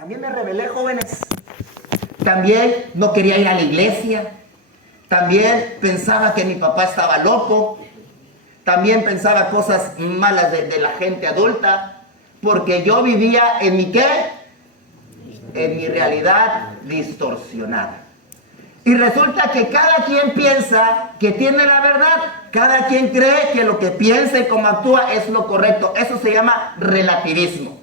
También me rebelé, jóvenes. También no quería ir a la iglesia. También pensaba que mi papá estaba loco. También pensaba cosas malas de la gente adulta. Porque yo vivía en mi ¿qué? En mi realidad distorsionada. Y resulta que cada quien piensa que tiene la verdad. Cada quien cree que lo que piensa y cómo actúa es lo correcto. Eso se llama relativismo.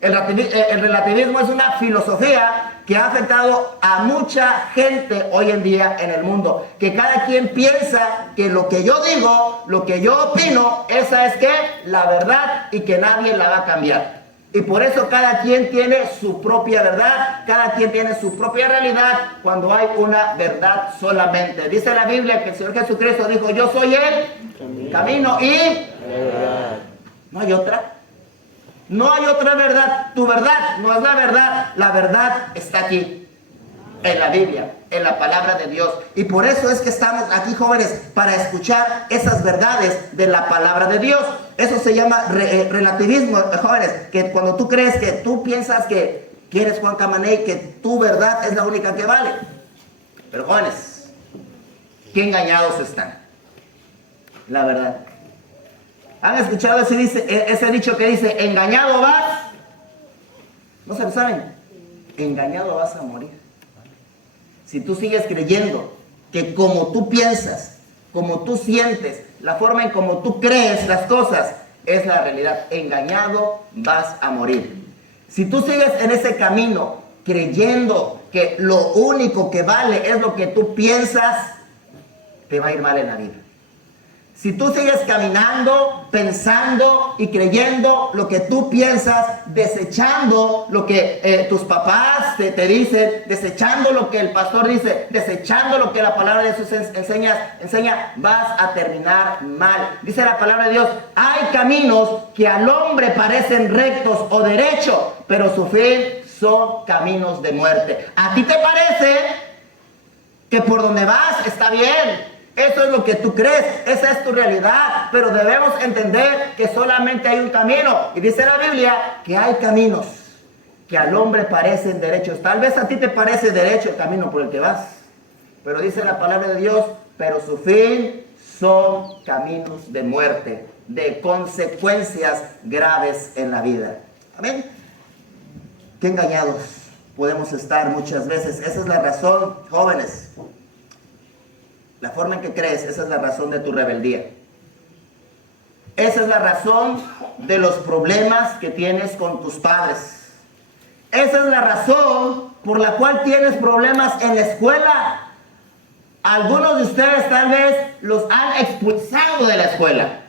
El relativismo es una filosofía que ha afectado a mucha gente hoy en día en el mundo. Que cada quien piensa que lo que yo digo, lo que yo opino, esa es que la verdad y que nadie la va a cambiar. Y por eso cada quien tiene su propia verdad, cada quien tiene su propia realidad cuando hay una verdad solamente. Dice la Biblia que el Señor Jesucristo dijo, yo soy el camino y no hay otra. No hay otra verdad. Tu verdad no es la verdad. La verdad está aquí, en la Biblia, en la palabra de Dios. Y por eso es que estamos aquí, jóvenes, para escuchar esas verdades de la palabra de Dios. Eso se llama relativismo, jóvenes. Que cuando tú crees que tú piensas que eres Juan Camaney, que tu verdad es la única que vale. Pero jóvenes, qué engañados están. La verdad. ¿Han escuchado ese dicho que dice, engañado vas? ¿No se lo saben? Engañado vas a morir. Si tú sigues creyendo que como tú piensas, como tú sientes, la forma en como tú crees las cosas, es la realidad, engañado vas a morir. Si tú sigues en ese camino, creyendo que lo único que vale es lo que tú piensas, te va a ir mal en la vida. Si tú sigues caminando, pensando y creyendo lo que tú piensas, desechando lo que tus papás te dicen, desechando lo que el pastor dice, desechando lo que la palabra de Jesús enseña, vas a terminar mal. Dice la palabra de Dios, hay caminos que al hombre parecen rectos o derechos, pero su fin son caminos de muerte. ¿A ti te parece que por donde vas está bien? Eso es lo que tú crees, esa es tu realidad, pero debemos entender que solamente hay un camino. Y dice la Biblia que hay caminos que al hombre parecen derechos. Tal vez a ti te parece derecho el camino por el que vas, pero dice la palabra de Dios, pero su fin son caminos de muerte, de consecuencias graves en la vida. Amén. Qué engañados podemos estar muchas veces. Esa es la razón, jóvenes. La forma en que crees, esa es la razón de tu rebeldía. Esa es la razón de los problemas que tienes con tus padres. Esa es la razón por la cual tienes problemas en la escuela. Algunos de ustedes tal vez los han expulsado de la escuela.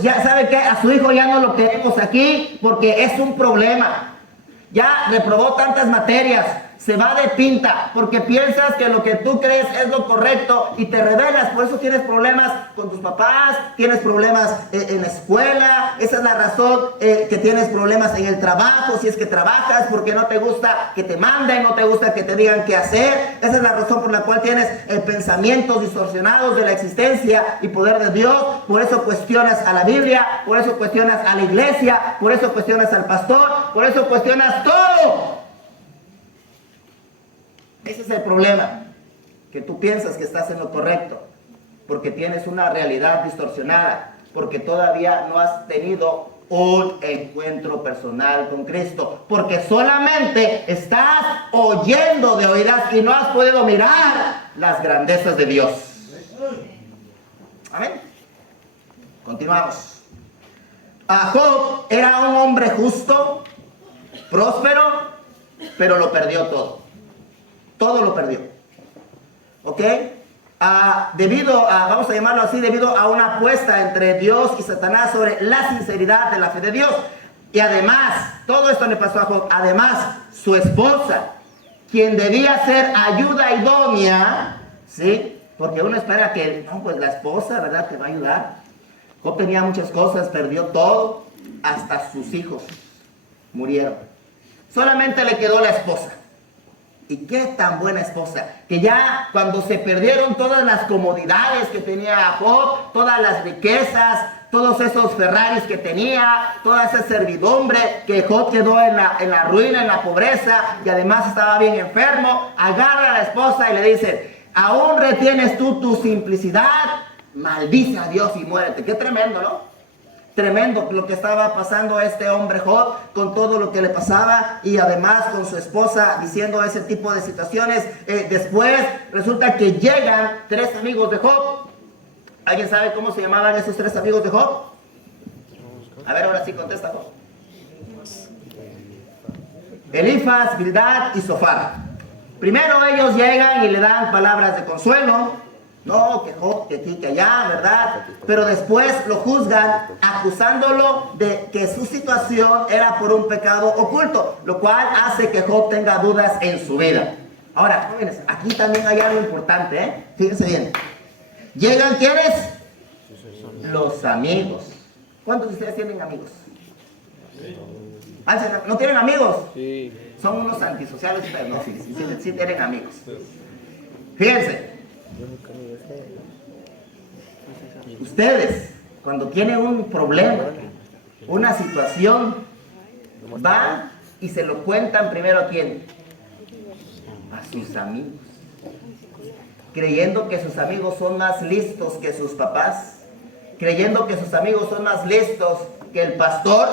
Ya sabe que a su hijo ya no lo queremos aquí porque es un problema. Ya reprobó tantas materias. Se va de pinta porque piensas que lo que tú crees es lo correcto y te rebelas. Por eso tienes problemas con tus papás, tienes problemas en la escuela. Esa es la razón que tienes problemas en el trabajo, si es que trabajas, porque no te gusta que te manden, no te gusta que te digan qué hacer. Esa es la razón por la cual tienes pensamientos distorsionados de la existencia y poder de Dios. Por eso cuestionas a la Biblia, por eso cuestionas a la iglesia, por eso cuestionas al pastor, por eso cuestionas todo. Ese es el problema, que tú piensas que estás en lo correcto, porque tienes una realidad distorsionada, porque todavía no has tenido un encuentro personal con Cristo, porque solamente estás oyendo de oídas y no has podido mirar las grandezas de Dios. Amén. Continuamos. Job era un hombre justo, próspero, pero lo perdió todo. Todo lo perdió. ¿Ok? Vamos a llamarlo así, debido a una apuesta entre Dios y Satanás sobre la sinceridad de la fe de Dios. Y además, todo esto le pasó a Job. Además, su esposa, quien debía ser ayuda idónea, ¿sí? Porque uno espera que, no, pues la esposa, ¿verdad?, te va a ayudar. Job tenía muchas cosas, perdió todo, hasta sus hijos murieron. Solamente le quedó la esposa. Y qué tan buena esposa, que ya cuando se perdieron todas las comodidades que tenía Job, todas las riquezas, todos esos Ferraris que tenía, toda esa servidumbre, que Job quedó en la ruina, en la pobreza, y además estaba bien enfermo, agarra a la esposa y le dice, ¿aún retienes tú tu simplicidad? Maldice a Dios y muérete. Qué tremendo, ¿no? Tremendo lo que estaba pasando a este hombre Job, con todo lo que le pasaba, y además con su esposa diciendo ese tipo de situaciones. Después resulta que llegan 3 amigos de Job. ¿Alguien sabe cómo se llamaban esos 3 amigos de Job? A ver, ahora sí contesta Job. Elifaz, Bildad y Zofar. Primero ellos llegan y le dan palabras de consuelo. No, que Job, que aquí, que allá, ¿verdad? Pero después lo juzgan acusándolo de que su situación era por un pecado oculto, lo cual hace que Job tenga dudas en su vida. Ahora, jóvenes, aquí también hay algo importante, ¿eh? Fíjense bien. Llegan, ¿quiénes? Los amigos. ¿Cuántos de ustedes tienen amigos? ¿No tienen amigos? Sí. Son unos antisociales, pero no, sí tienen amigos. Fíjense. Ustedes, cuando tienen un problema, una situación, van y se lo cuentan primero ¿a quién? A sus amigos. Creyendo que sus amigos son más listos que sus papás, creyendo que sus amigos son más listos que el pastor,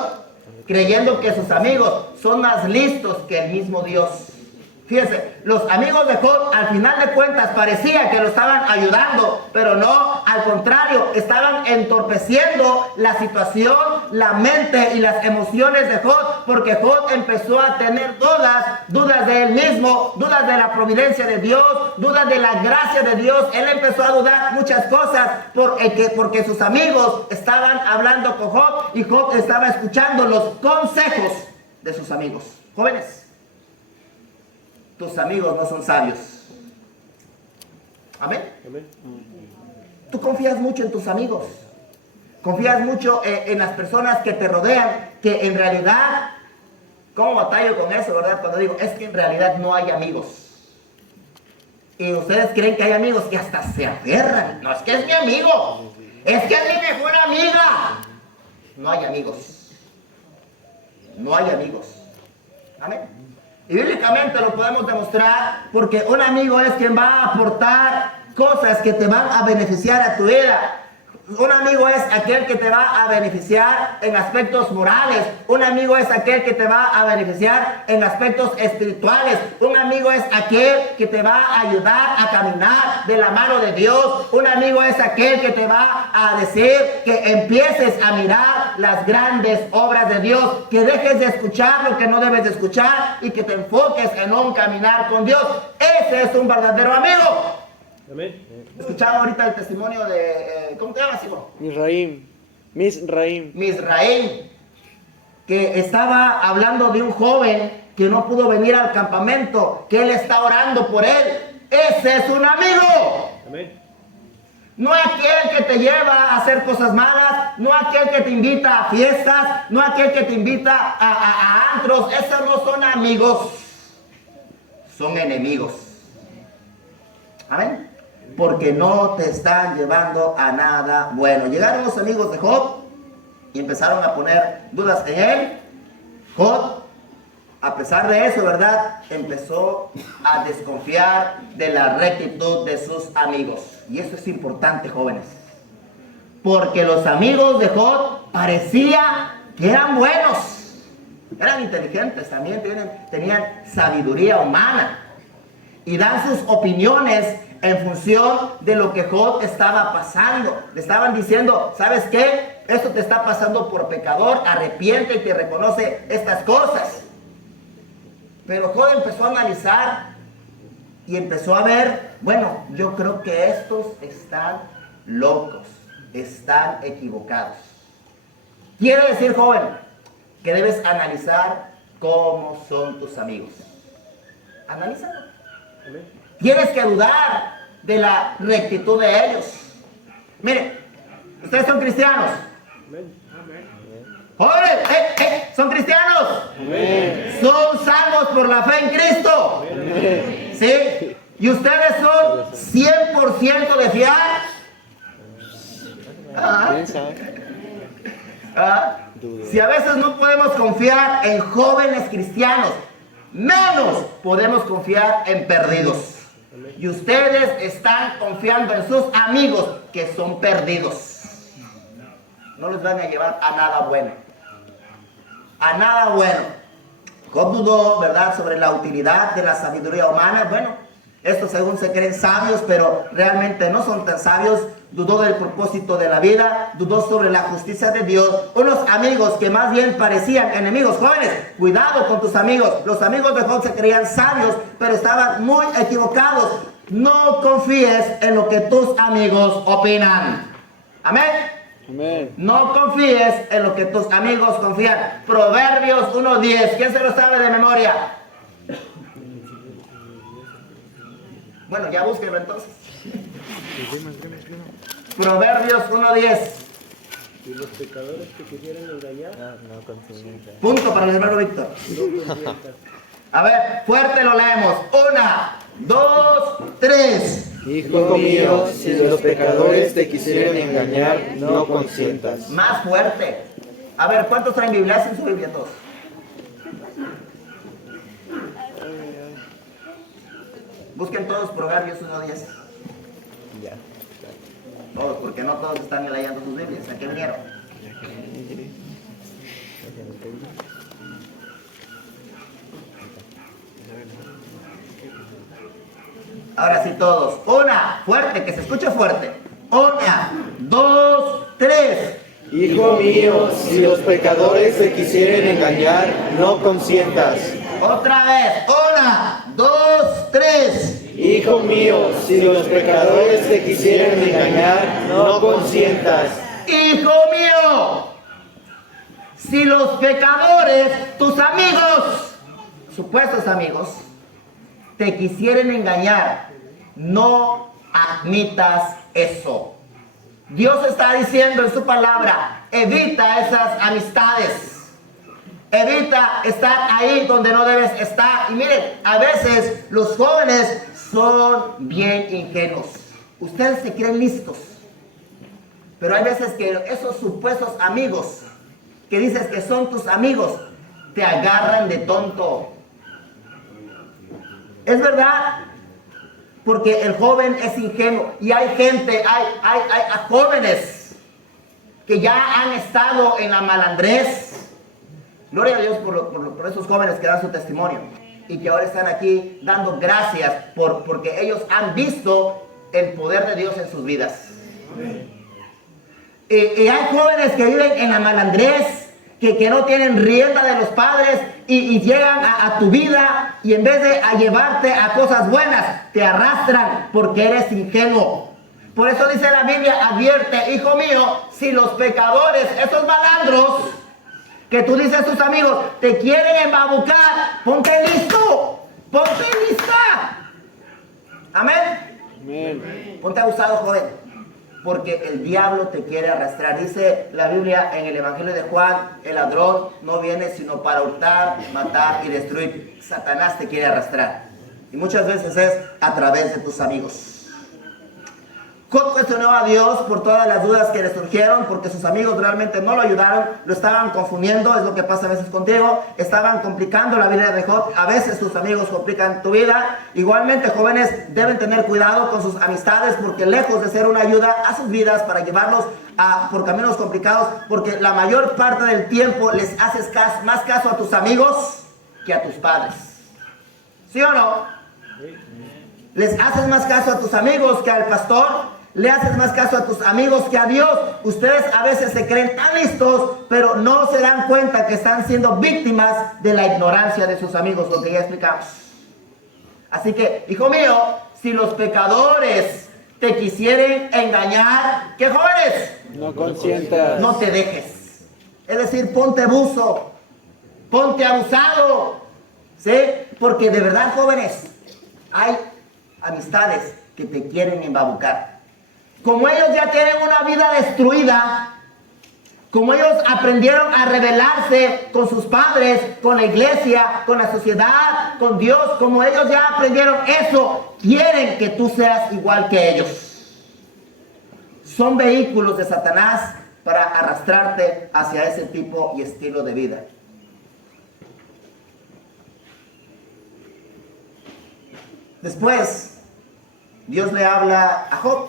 creyendo que sus amigos son más listos que el mismo Dios. Fíjense, los amigos de Job al final de cuentas parecía que lo estaban ayudando, pero no, al contrario, estaban entorpeciendo la situación, la mente y las emociones de Job, porque Job empezó a tener dudas de él mismo, dudas de la providencia de Dios, dudas de la gracia de Dios. Él empezó a dudar muchas cosas porque sus amigos estaban hablando con Job y Job estaba escuchando los consejos de sus amigos. Jóvenes, tus amigos no son sabios. Amén. Tú confías mucho en tus amigos. Confías mucho en las personas que te rodean, que en realidad, ¿cómo batallo con eso, verdad? Cuando digo, es que en realidad no hay amigos. Y ustedes creen que hay amigos y hasta se aferran. No, es que es mi amigo. Es que es mi mejor amiga. No hay amigos. No hay amigos. Amén. Y bíblicamente lo podemos demostrar porque un amigo es quien va a aportar cosas que te van a beneficiar a tu vida. Un amigo es aquel que te va a beneficiar en aspectos morales. Un amigo es aquel que te va a beneficiar en aspectos espirituales. Un amigo es aquel que te va a ayudar a caminar de la mano de Dios. Un amigo es aquel que te va a decir que empieces a mirar las grandes obras de Dios, que dejes de escuchar lo que no debes de escuchar y que te enfoques en un caminar con Dios. Ese es un verdadero amigo. Amén. Escuchamos ahorita el testimonio de, ¿cómo te llamas, Simón? Misraim, que estaba hablando de un joven que no pudo venir al campamento, que él está orando por él. Ese es un amigo. Amén. No aquel que te lleva a hacer cosas malas, no aquel que te invita a fiestas, no aquel que te invita a antros. Esos no son amigos, son enemigos. Amén. Porque no te están llevando a nada bueno. Llegaron los amigos de Job y empezaron a poner dudas en él. Job, a pesar de eso, ¿verdad?, empezó a desconfiar de la rectitud de sus amigos. Y eso es importante, jóvenes. Porque los amigos de Job parecía que eran buenos. Eran inteligentes, también tenían sabiduría humana. Y dan sus opiniones en función de lo que Job estaba pasando. Le estaban diciendo, ¿sabes qué? Esto te está pasando por pecador, arrepiéntete y reconoce estas cosas. Pero Job empezó a analizar y empezó a ver, bueno, yo creo que estos están locos, están equivocados. Quiere decir, joven, que debes analizar cómo son tus amigos. Analízalo. Tienes que dudar de la rectitud de ellos. Miren, ustedes son cristianos. Jóvenes, ¿son cristianos? Amén. ¿Son salvos por la fe en Cristo? Amén. ¿Sí? ¿Y ustedes son 100% de fiar? Si a veces no podemos confiar en jóvenes cristianos, menos podemos confiar en perdidos. Y ustedes están confiando en sus amigos que son perdidos. No les van a llevar a nada bueno. A nada bueno. Job dudó, ¿verdad?, sobre la utilidad de la sabiduría humana. Bueno, estos según se creen sabios, pero realmente no son tan sabios. Dudó del propósito de la vida, dudó sobre la justicia de Dios. Unos amigos que más bien parecían enemigos. Jóvenes, cuidado con tus amigos. Los amigos de Job se creían sabios, pero estaban muy equivocados. No confíes en lo que tus amigos opinan. Amén. Amén. No confíes en lo que tus amigos confían. Proverbios 1:10. ¿Quién se lo sabe de memoria? Bueno, ya búsquenlo entonces. Proverbios 1:10. Y los pecadores que quisieran engañar, No consientas. Punto para el hermano Víctor. no consientas. A ver, fuerte lo leemos. 1, 2, 3. Hijo mío, si los pecadores te quisieran engañar, no consientas. Más fuerte. A ver, ¿cuántos traen Biblias en su Biblia todos? Busquen todos Proverbios 1:10. Ya. Todos, porque no todos están leyendo sus Biblias. ¿A qué vinieron? Ahora sí todos. 1, fuerte, que se escuche fuerte. 1, 2, 3. Hijo mío, si los pecadores te quisieren engañar, no consientas. Otra vez. 1, 2, 3. Hijo mío, si los pecadores te quisieren engañar, no consientas. Hijo mío, si los pecadores, tus amigos, supuestos amigos, te quisieren engañar, no admitas eso. Dios está diciendo en su palabra, evita esas amistades. Evita estar ahí donde no debes estar. Y miren, a veces los jóvenes son bien ingenuos. Ustedes se creen listos. Pero hay veces que esos supuestos amigos, que dices que son tus amigos, te agarran de tonto. Es verdad, porque el joven es ingenuo. Y hay gente, hay jóvenes que ya han estado en la malandrez. Gloria a Dios por esos jóvenes que dan su testimonio y que ahora están aquí dando gracias porque ellos han visto el poder de Dios en sus vidas. Y hay jóvenes que viven en la malandrez, que no tienen rienda de los padres y llegan a tu vida y en vez de llevarte a cosas buenas, te arrastran porque eres ingenuo. Por eso dice la Biblia, advierte, hijo mío, si los pecadores, esos malandros, que tú dices a tus amigos, te quieren embabucar, ponte listo, ponte lista. Amén. Amén. Ponte abusado, joven, porque el diablo te quiere arrastrar. Dice la Biblia en el Evangelio de Juan, el ladrón no viene sino para hurtar, matar y destruir. Satanás te quiere arrastrar. Y muchas veces es a través de tus amigos. Job cuestionó a Dios por todas las dudas que le surgieron, porque sus amigos realmente no lo ayudaron, lo estaban confundiendo, es lo que pasa a veces contigo, estaban complicando la vida de Job, a veces tus amigos complican tu vida. Igualmente, jóvenes deben tener cuidado con sus amistades, porque lejos de ser una ayuda a sus vidas para llevarlos por caminos complicados, porque la mayor parte del tiempo les haces más caso a tus amigos que a tus padres. ¿Sí o no? Les haces más caso a tus amigos que al pastor. Le haces más caso a tus amigos que a Dios. Ustedes a veces se creen tan listos, pero no se dan cuenta que están siendo víctimas de la ignorancia de sus amigos, lo que ya explicamos. Así que, hijo mío, si los pecadores te quisieren engañar, ¿qué, jóvenes? No consientas. No te dejes. Es decir, ponte buzo, ponte abusado, ¿sí? Porque de verdad, jóvenes, hay amistades que te quieren embabucar. Como ellos ya tienen una vida destruida, como ellos aprendieron a rebelarse con sus padres, con la iglesia, con la sociedad, con Dios, como ellos ya aprendieron eso, quieren que tú seas igual que ellos. Son vehículos de Satanás para arrastrarte hacia ese tipo y estilo de vida. Después, Dios le habla a Job.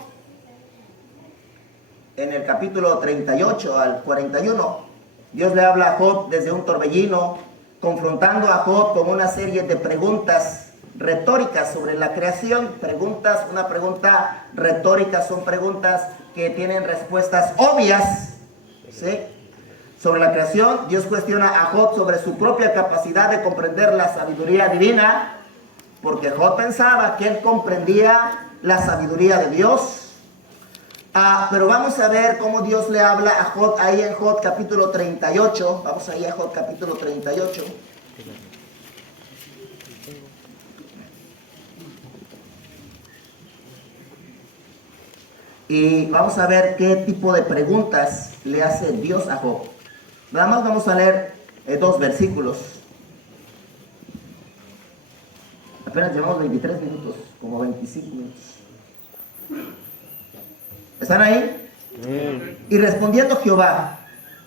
En el capítulo 38 al 41, Dios le habla a Job desde un torbellino, confrontando a Job con una serie de preguntas retóricas sobre la creación. Una pregunta retórica, son preguntas que tienen respuestas obvias, ¿sí? Sobre la creación, Dios cuestiona a Job sobre su propia capacidad de comprender la sabiduría divina, porque Job pensaba que él comprendía la sabiduría de Dios. Pero vamos a ver cómo Dios le habla a Job ahí en Job capítulo 38. Vamos ahí a Job capítulo 38. Y vamos a ver qué tipo de preguntas le hace Dios a Job. Nada más vamos a leer 2 versículos. Apenas llevamos 23 minutos, como 25 minutos. ¿Están ahí? Y respondiendo Jehová,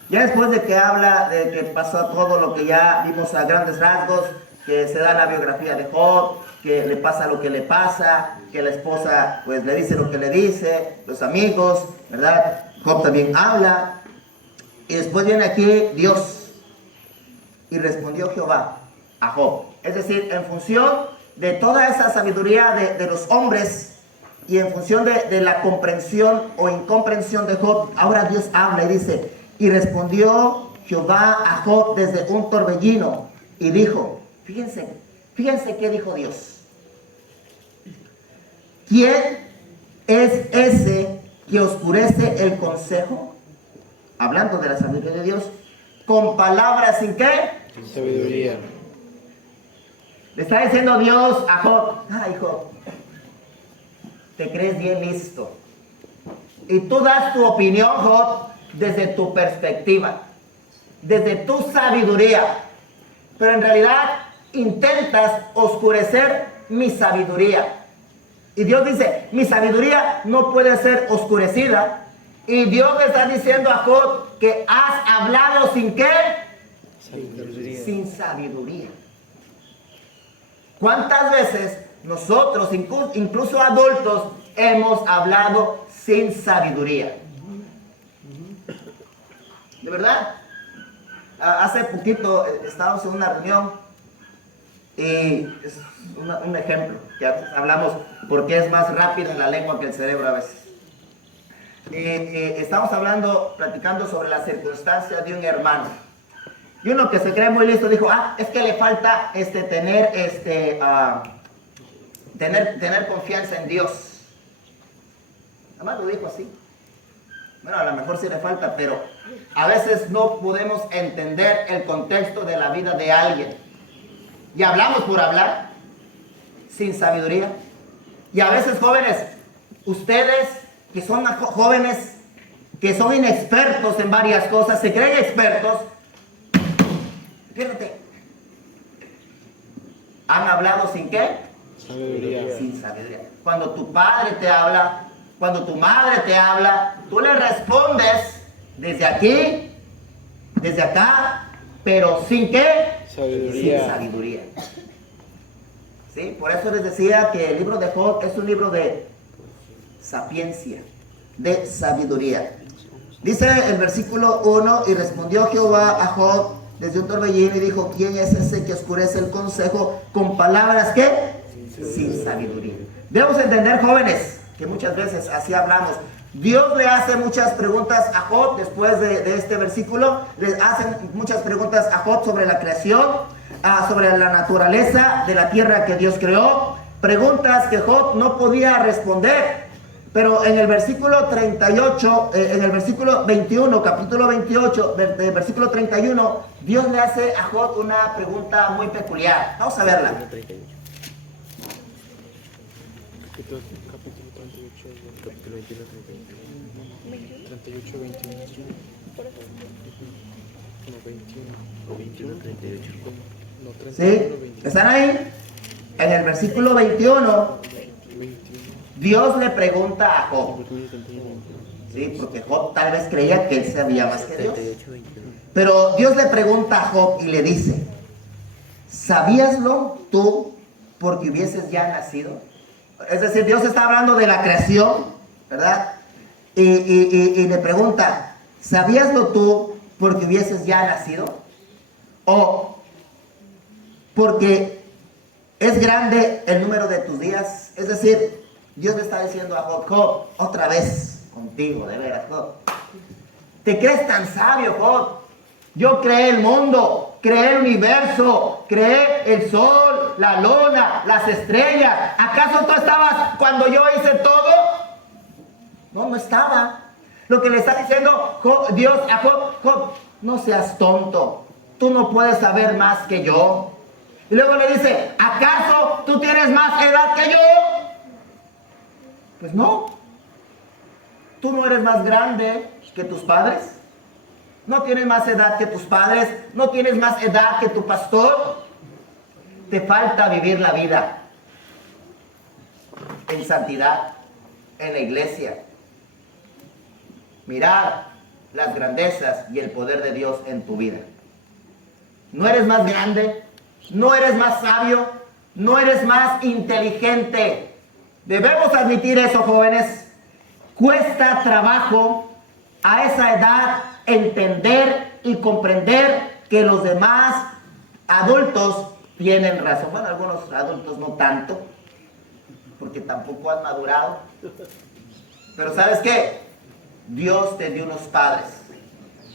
ya después de que habla de que pasó todo lo que ya vimos a grandes rasgos, que se da la biografía de Job, que le pasa lo que le pasa, que la esposa pues le dice lo que le dice, los amigos, ¿verdad? Job también habla. Y después viene aquí Dios. Y respondió Jehová a Job. Es decir, en función de toda esa sabiduría de los hombres, y en función de la comprensión o incomprensión de Job, ahora Dios habla y dice, y respondió Jehová a Job desde un torbellino y dijo, fíjense qué dijo Dios. ¿Quién es ese que oscurece el consejo? Hablando de la sabiduría de Dios, con palabras sin qué? Sabiduría. Le está diciendo Dios a Job, ay Job, te crees bien listo. Y tú das tu opinión, Job, desde tu perspectiva, desde tu sabiduría. Pero en realidad intentas oscurecer mi sabiduría. Y Dios dice, mi sabiduría no puede ser oscurecida. Y Dios le está diciendo a Job que has hablado sin qué? Sabiduría. Sin sabiduría. ¿Cuántas veces nosotros, incluso adultos, hemos hablado sin sabiduría? ¿De verdad? Hace poquito estábamos en una reunión y es un ejemplo que a veces hablamos porque es más rápido en la lengua que el cerebro a veces. Estamos platicando sobre la circunstancia de un hermano. Y uno que se cree muy listo dijo, es que le falta tener confianza en Dios. Nada más lo dijo así. Bueno, a lo mejor sí le falta, pero a veces no podemos entender el contexto de la vida de alguien. Y hablamos por hablar, sin sabiduría. Y a veces jóvenes, ustedes que son jóvenes, que son inexpertos en varias cosas, se creen expertos, fíjate, han hablado sin qué? Sabiduría. Sin sabiduría. Cuando tu padre te habla, cuando tu madre te habla, tú le respondes desde aquí, desde acá, pero sin qué? Sabiduría. Sin sabiduría. ¿Sí? Por eso les decía que el libro de Job es un libro de sapiencia, de sabiduría. Dice el versículo 1, y respondió Jehová a Job desde un torbellino y dijo, ¿quién es ese que oscurece el consejo con palabras ¿qué? Sin sabiduría. Debemos entender, jóvenes, que muchas veces así hablamos. Dios le hace muchas preguntas a Job después de este versículo. Le hacen muchas preguntas a Job sobre la creación, sobre la naturaleza de la tierra que Dios creó. Preguntas que Job no podía responder. Pero en el versículo 38, en el versículo 21, capítulo 28, versículo 31, Dios le hace a Job una pregunta muy peculiar. Vamos a verla. Capítulo 38, 38, 21. ¿Sí? ¿Están ahí? En el versículo 21, Dios le pregunta a Job. ¿Sí? Porque Job tal vez creía que él sabía más que Dios. Pero Dios le pregunta a Job y le dice, ¿sabíaslo tú porque hubieses ya nacido? Es decir, Dios está hablando de la creación, ¿verdad? Y le pregunta, ¿sabíaslo tú porque hubieses ya nacido? ¿O porque es grande el número de tus días? Es decir, Dios le está diciendo a Job, Job, otra vez contigo, de veras, Job. ¿Te crees tan sabio, Job? Yo creé el mundo, creé el universo, creé el sol, la luna, las estrellas. ¿Acaso tú estabas cuando yo hice todo? No, no estaba. Lo que le está diciendo Dios a Job, Job, no seas tonto. Tú no puedes saber más que yo. Y luego le dice, ¿acaso tú tienes más edad que yo? Pues no. Tú no eres más grande que tus padres. No tienes más edad que tus padres. No tienes más edad que tu pastor. Te falta vivir la vida en santidad, en la iglesia. Mirar las grandezas y el poder de Dios en tu vida. No eres más grande, no eres más sabio, no eres más inteligente. Debemos admitir eso, jóvenes. Cuesta trabajo a esa edad entender y comprender que los demás adultos tienen razón. Bueno, algunos adultos no tanto, porque tampoco han madurado. Pero ¿sabes qué? Dios te dio unos padres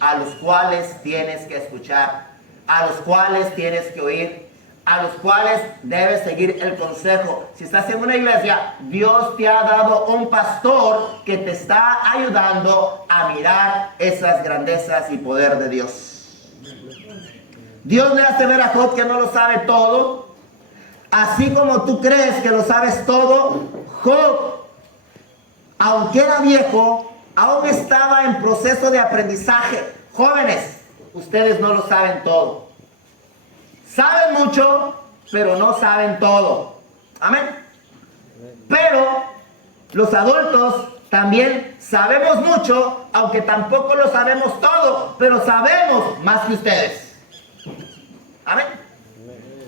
a los cuales tienes que escuchar, a los cuales tienes que oír, a los cuales debes seguir el consejo. Si estás en una iglesia, Dios te ha dado un pastor que te está ayudando a mirar esas grandezas y poder de Dios. Dios le hace ver a Job que no lo sabe todo. Así como tú crees que lo sabes todo, Job, aunque era viejo, aún estaba en proceso de aprendizaje. Jóvenes, ustedes no lo saben todo. Saben mucho, pero no saben todo. Amén. Pero los adultos también sabemos mucho, aunque tampoco lo sabemos todo, pero sabemos más que ustedes. Amén.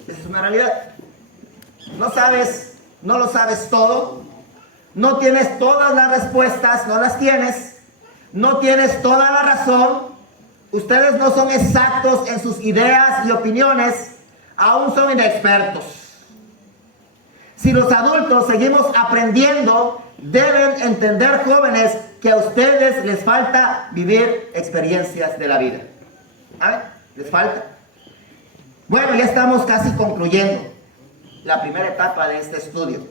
Esa es una realidad. No sabes, no lo sabes todo. No tienes todas las respuestas, no las tienes. No tienes toda la razón. Ustedes no son exactos en sus ideas y opiniones. Aún son inexpertos. Si los adultos seguimos aprendiendo, deben entender, jóvenes, que a ustedes les falta vivir experiencias de la vida. ¿Ah? Les falta. Bueno, ya estamos casi concluyendo la primera etapa de este estudio.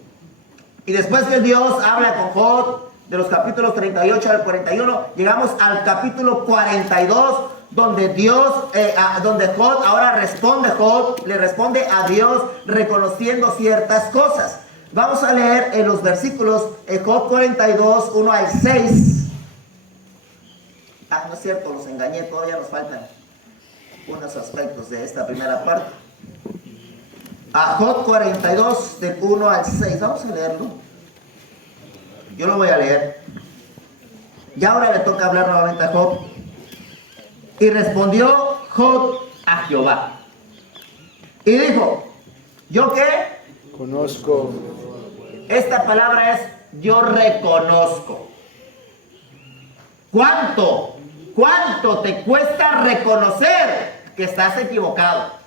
Y después que Dios habla con Job, de los capítulos 38 al 41, llegamos al capítulo 42, donde donde Job ahora le responde a Dios reconociendo ciertas cosas. Vamos a leer en los versículos Job 42, 1 al 6. No es cierto, los engañé, todavía nos faltan unos aspectos de esta primera parte. A Job 42, del 1 al 6. Vamos a leerlo. Yo lo voy a leer. Y ahora le toca hablar nuevamente a Job. Y respondió Job a Jehová. Y dijo, ¿yo qué? Conozco. Esta palabra es yo reconozco. ¿Cuánto te cuesta reconocer que estás equivocado?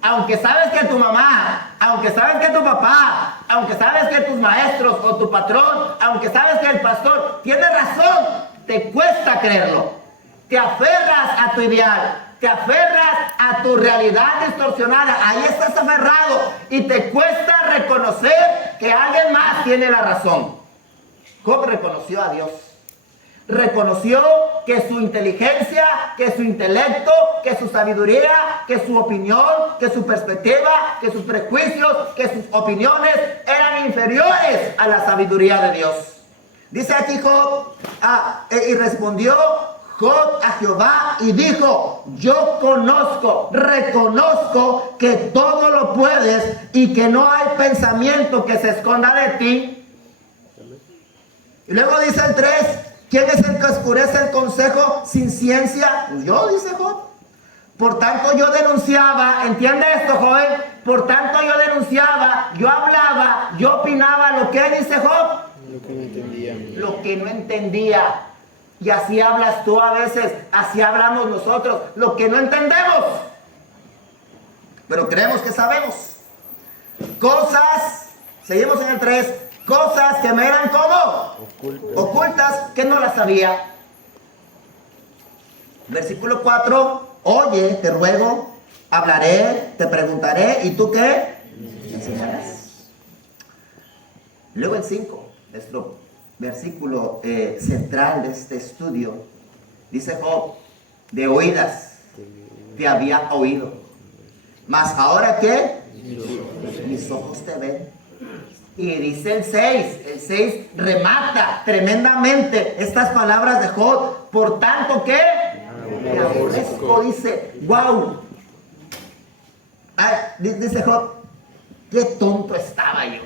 Aunque sabes que tu mamá, aunque sabes que tu papá, aunque sabes que tus maestros o tu patrón, aunque sabes que el pastor tiene razón, te cuesta creerlo. Te aferras a tu ideal, te aferras a tu realidad distorsionada, ahí estás aferrado y te cuesta reconocer que alguien más tiene la razón. Job reconoció a Dios. Reconoció que su inteligencia, que su intelecto, que su sabiduría, que su opinión, que su perspectiva, que sus prejuicios, que sus opiniones eran inferiores a la sabiduría de Dios. Dice aquí Job, y respondió Job a Jehová y dijo: yo conozco, reconozco que todo lo puedes y que no hay pensamiento que se esconda de ti. Y luego dice el 3, ¿quién es el que oscurece el consejo sin ciencia? Pues yo, dice Job. Por tanto yo denunciaba, ¿entiende esto, joven? Por tanto yo denunciaba, yo hablaba, yo opinaba, ¿lo que dice Job? Lo que no entendía. Lo que no entendía. Y así hablas tú a veces, así hablamos nosotros, lo que no entendemos. Pero creemos que sabemos. Cosas, seguimos en el 3, cosas que me eran como ocultas, que no las sabía. Versículo 4. Oye, te ruego, hablaré, te preguntaré, ¿y tú qué? Me enseñarás. Luego el 5, nuestro versículo central de este estudio, dice Job: de oídas te había oído, mas ahora ¿qué? Mis ojos te ven. Y dice el 6 remata tremendamente estas palabras de Job. Por tanto, ¿qué? Me aborrezco, dice, wow. Dice Job: qué tonto estaba yo.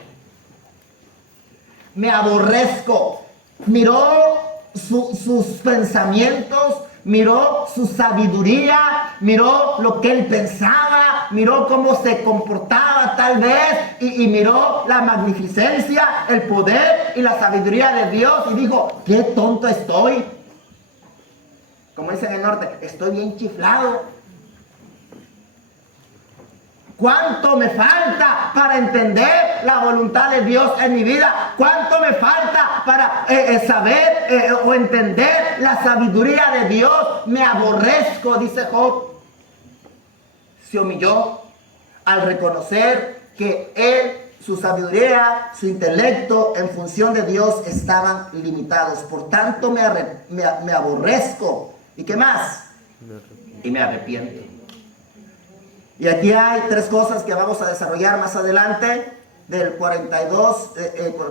Me aborrezco. Miró sus pensamientos, miró su sabiduría, miró lo que él pensaba, miró cómo se comportaba tal vez, y miró la magnificencia, el poder y la sabiduría de Dios, y dijo: qué tonto estoy. Como dicen en el norte, estoy bien chiflado. ¿Cuánto me falta para entender la voluntad de Dios en mi vida? ¿Cuánto me falta para saber o entender la sabiduría de Dios? Me aborrezco, dice Job. Se humilló al reconocer que él, su sabiduría, su intelecto en función de Dios estaban limitados. Por tanto me aborrezco. ¿Y qué más? Y me arrepiento. Y aquí hay 3 cosas que vamos a desarrollar más adelante, del 42,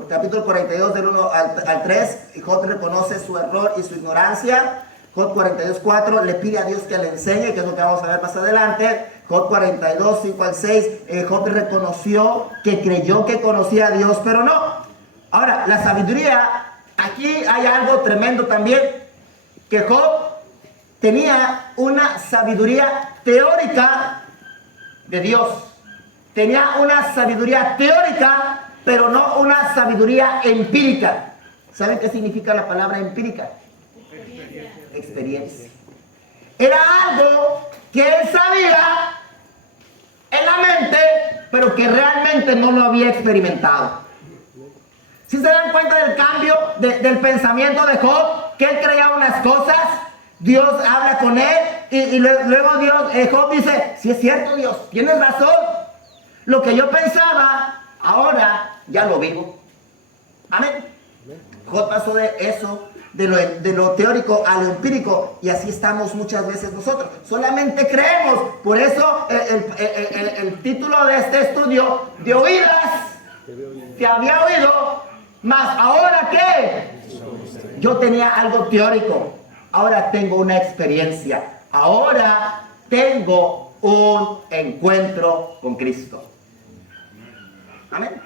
capítulo 42, del 1 al 3. Y Job reconoce su error y su ignorancia. Job 42, 4, le pide a Dios que le enseñe, que es lo que vamos a ver más adelante. Job 42, 5 al 6, Job reconoció que creyó que conocía a Dios, pero no. Ahora, la sabiduría, aquí hay algo tremendo también, que Job tenía una sabiduría teórica de Dios. Tenía una sabiduría teórica, pero no una sabiduría empírica. ¿Saben qué significa la palabra empírica? Experiencia. Era algo que él sabía en la mente, pero que realmente no lo había experimentado. Si se dan cuenta del cambio del pensamiento de Job, que él creía unas cosas, Dios habla con él y luego Job dice: sí es cierto, Dios, tienes razón. Lo que yo pensaba, ahora ya lo vivo. Amén. Job pasó de eso, de lo teórico a lo empírico, y así estamos muchas veces nosotros. Solamente creemos. Por eso el título de este estudio: de oídas te había oído, mas ahora ¿qué? Yo tenía algo teórico, ahora tengo una experiencia, ahora tengo un encuentro con Cristo. Amén.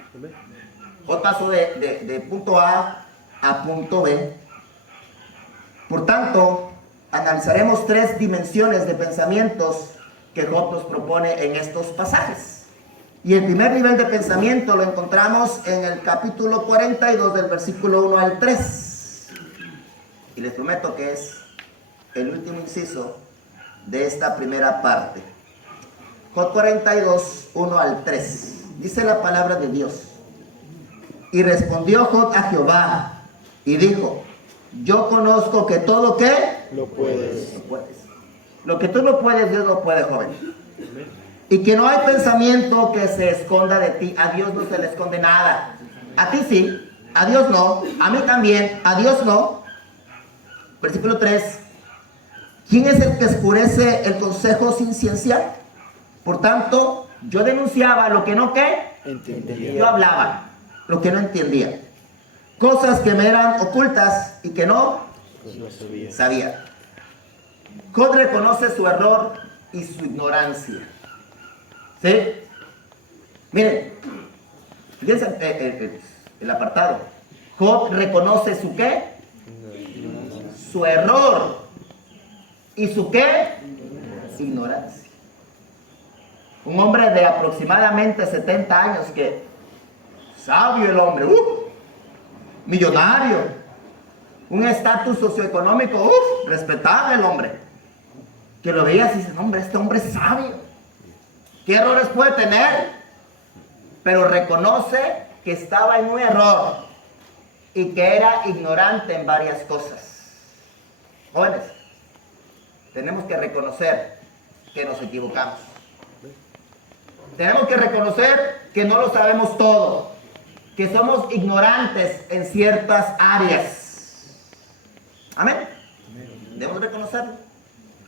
Job pasó de punto A a punto B. Por tanto, analizaremos 3 dimensiones de pensamientos que Job nos propone en estos pasajes. Y el primer nivel de pensamiento lo encontramos en el capítulo 42 del versículo 1 al 3. Y les prometo que es el último inciso de esta primera parte. Job 42, 1 al 3. Dice la palabra de Dios: y respondió Job a Jehová y dijo: yo conozco que todo ¿qué? Lo puedes. Lo puedes. Lo que tú no puedes, Dios lo puede, joven. Y que no hay pensamiento que se esconda de ti. A Dios no se le esconde nada. A ti sí, a Dios no. A mí también, a Dios no. Versículo 3. ¿Quién es el que oscurece el consejo sin ciencia? Por tanto, yo denunciaba lo que no ¿qué? Entendía. Yo hablaba lo que no entendía. Cosas que me eran ocultas y que no Pues no sabía. sabía. Job reconoce su error y su ignorancia. ¿Sí? Miren, fíjense el apartado. Job reconoce su ¿qué? Su error. ¿Y su qué? Ignorancia. Un hombre de aproximadamente 70 años que, sabio el hombre, millonario, un estatus socioeconómico, respetable el hombre, que lo veías y dices, hombre, este hombre es sabio, ¿qué errores puede tener? Pero reconoce que estaba en un error y que era ignorante en varias cosas. Jóvenes, tenemos que reconocer que nos equivocamos. Tenemos que reconocer que no lo sabemos todo, que somos ignorantes en ciertas áreas. Amén. Debemos reconocerlo.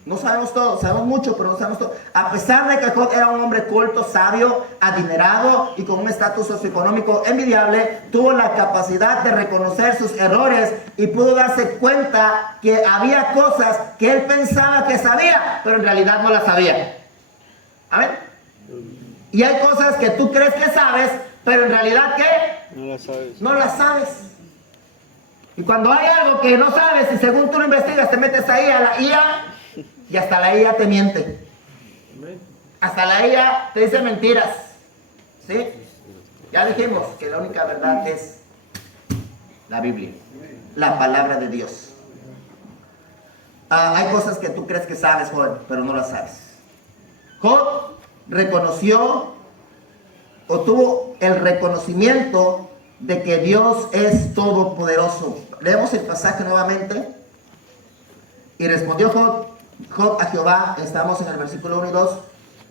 No sabemos todo, sabemos mucho, pero no sabemos todo. A pesar de que Job era un hombre culto, sabio, adinerado y con un estatus socioeconómico envidiable, tuvo la capacidad de reconocer sus errores y pudo darse cuenta que había cosas que él pensaba que sabía, pero en realidad no las sabía. Amén. Y hay cosas que tú crees que sabes, pero en realidad ¿qué? No la sabes. No las sabes. Y cuando hay algo que no sabes y según tú lo investigas, te metes ahí a la IA y hasta la IA te miente. Hasta la IA te dice mentiras. ¿Sí? Ya dijimos que la única verdad es la Biblia, la palabra de Dios. Hay cosas que tú crees que sabes, Job, pero no las sabes. Job reconoció o tuvo el reconocimiento de que Dios es todopoderoso. Leemos el pasaje nuevamente. Y respondió Job a Jehová. Estamos en el versículo 1 y 2,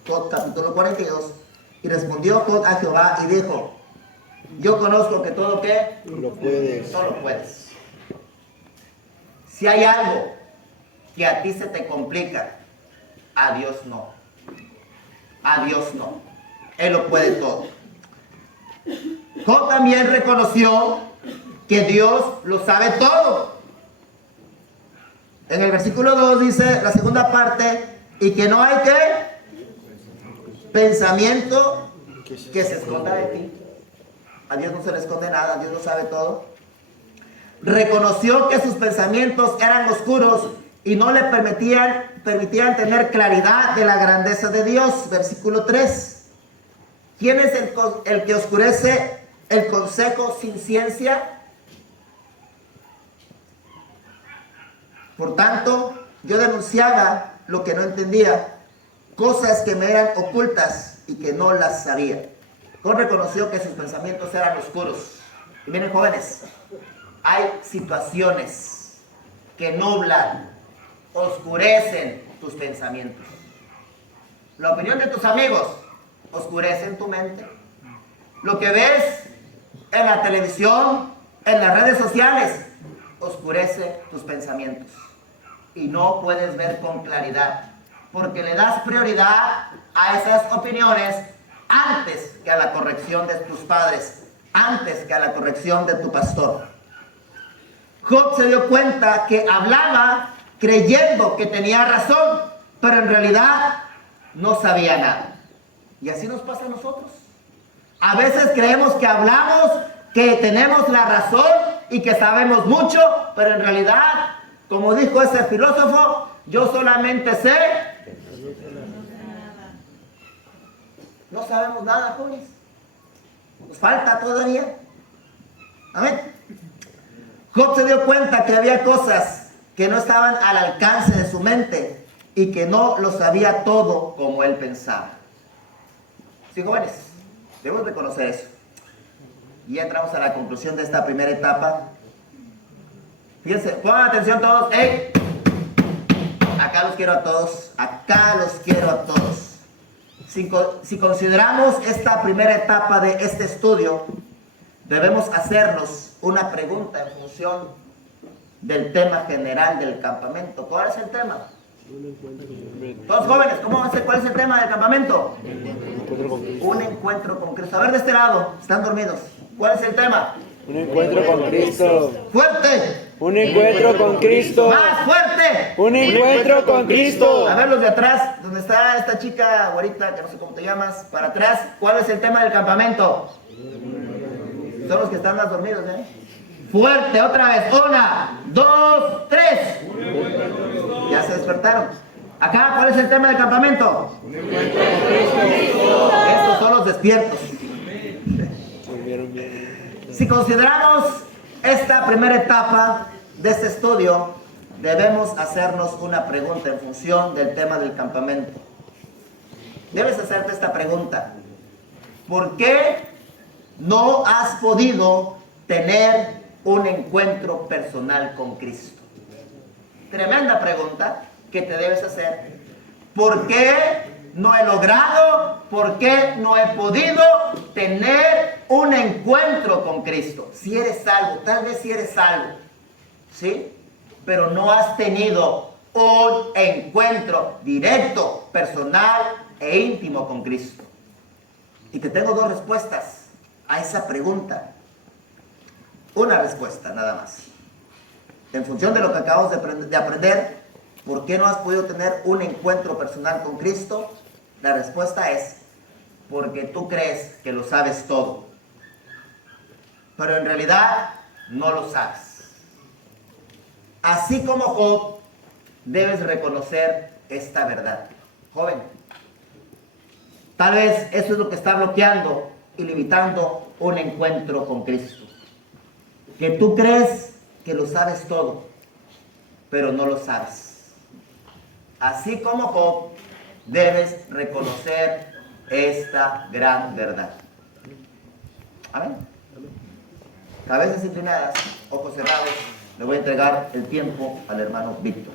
Job capítulo 42. Y respondió Job a Jehová y dijo: yo conozco que todo ¿qué? Lo puedes. Solo puedes. Si hay algo que a ti se te complica, a Dios no. A Dios no. Él lo puede todo. Job también reconoció que Dios lo sabe todo. En el versículo 2 dice la segunda parte, y que no hay ¿qué? Pensamiento que se esconda de ti. A Dios no se le esconde nada, Dios lo sabe todo. Reconoció que sus pensamientos eran oscuros y no le permitían tener claridad de la grandeza de Dios. Versículo 3. ¿Quién es el que oscurece el consejo sin ciencia? Por tanto, yo denunciaba lo que no entendía, cosas que me eran ocultas y que no las sabía. Job reconoció que sus pensamientos eran oscuros. Y miren, jóvenes, hay situaciones que nublan, oscurecen tus pensamientos. La opinión de tus amigos oscurece tu mente. Lo que ves en la televisión, en las redes sociales, oscurece tus pensamientos. Y no puedes ver con claridad, porque le das prioridad a esas opiniones antes que a la corrección de tus padres, antes que a la corrección de tu pastor. Job se dio cuenta que hablaba creyendo que tenía razón, pero en realidad no sabía nada. Y así nos pasa a nosotros. A veces creemos que hablamos, que tenemos la razón y que sabemos mucho, pero en realidad, como dijo ese filósofo, yo solamente sé. No sabemos nada, jóvenes. Nos falta todavía. Amén. Job se dio cuenta que había cosas que no estaban al alcance de su mente y que no lo sabía todo como él pensaba. Sí, jóvenes, debemos reconocer eso. Y ya entramos a la conclusión de esta primera etapa. Fíjense, pongan atención todos. ¡Ey! Acá los quiero a todos. Acá los quiero a todos. Si consideramos esta primera etapa de este estudio, debemos hacernos una pregunta en función del tema general del campamento. ¿Cuál es el tema? Todos jóvenes, ¿cuál es el tema del campamento? Un encuentro con Cristo. A ver, de este lado, están dormidos. ¿Cuál es el tema? Un encuentro con Cristo. ¡Fuerte! Un encuentro con Cristo. ¡Más fuerte! Un encuentro con Cristo. A ver los de atrás, donde está esta chica güerita, que no sé cómo te llamas, para atrás, ¿cuál es el tema del campamento? Son los que están más dormidos, ¿eh? Fuerte, otra vez. 1, 2, 3. Ya se despertaron. Acá, ¿cuál es el tema del campamento? Estos son los despiertos. Si consideramos esta primera etapa de este estudio, debemos hacernos una pregunta en función del tema del campamento. Debes hacerte esta pregunta: ¿por qué no has podido tener un encuentro personal con Cristo? Tremenda pregunta que te debes hacer. ¿Por qué no he logrado? ¿Por qué no he podido tener un encuentro con Cristo? Si eres salvo, tal vez si eres salvo, ¿sí? Pero no has tenido un encuentro directo, personal e íntimo con Cristo. Y te tengo dos respuestas a esa pregunta. Una respuesta nada más. En función de lo que acabamos de aprender, ¿por qué no has podido tener un encuentro personal con Cristo? La respuesta es porque tú crees que lo sabes todo, pero en realidad no lo sabes. Así como Job, debes reconocer esta verdad. Joven, tal vez eso es lo que está bloqueando y limitando un encuentro con Cristo. Que tú crees que lo sabes todo, pero no lo sabes. Así como Job, debes reconocer esta gran verdad. Amén. Cabezas inclinadas, ojos cerrados. Le voy a entregar el tiempo al hermano Víctor.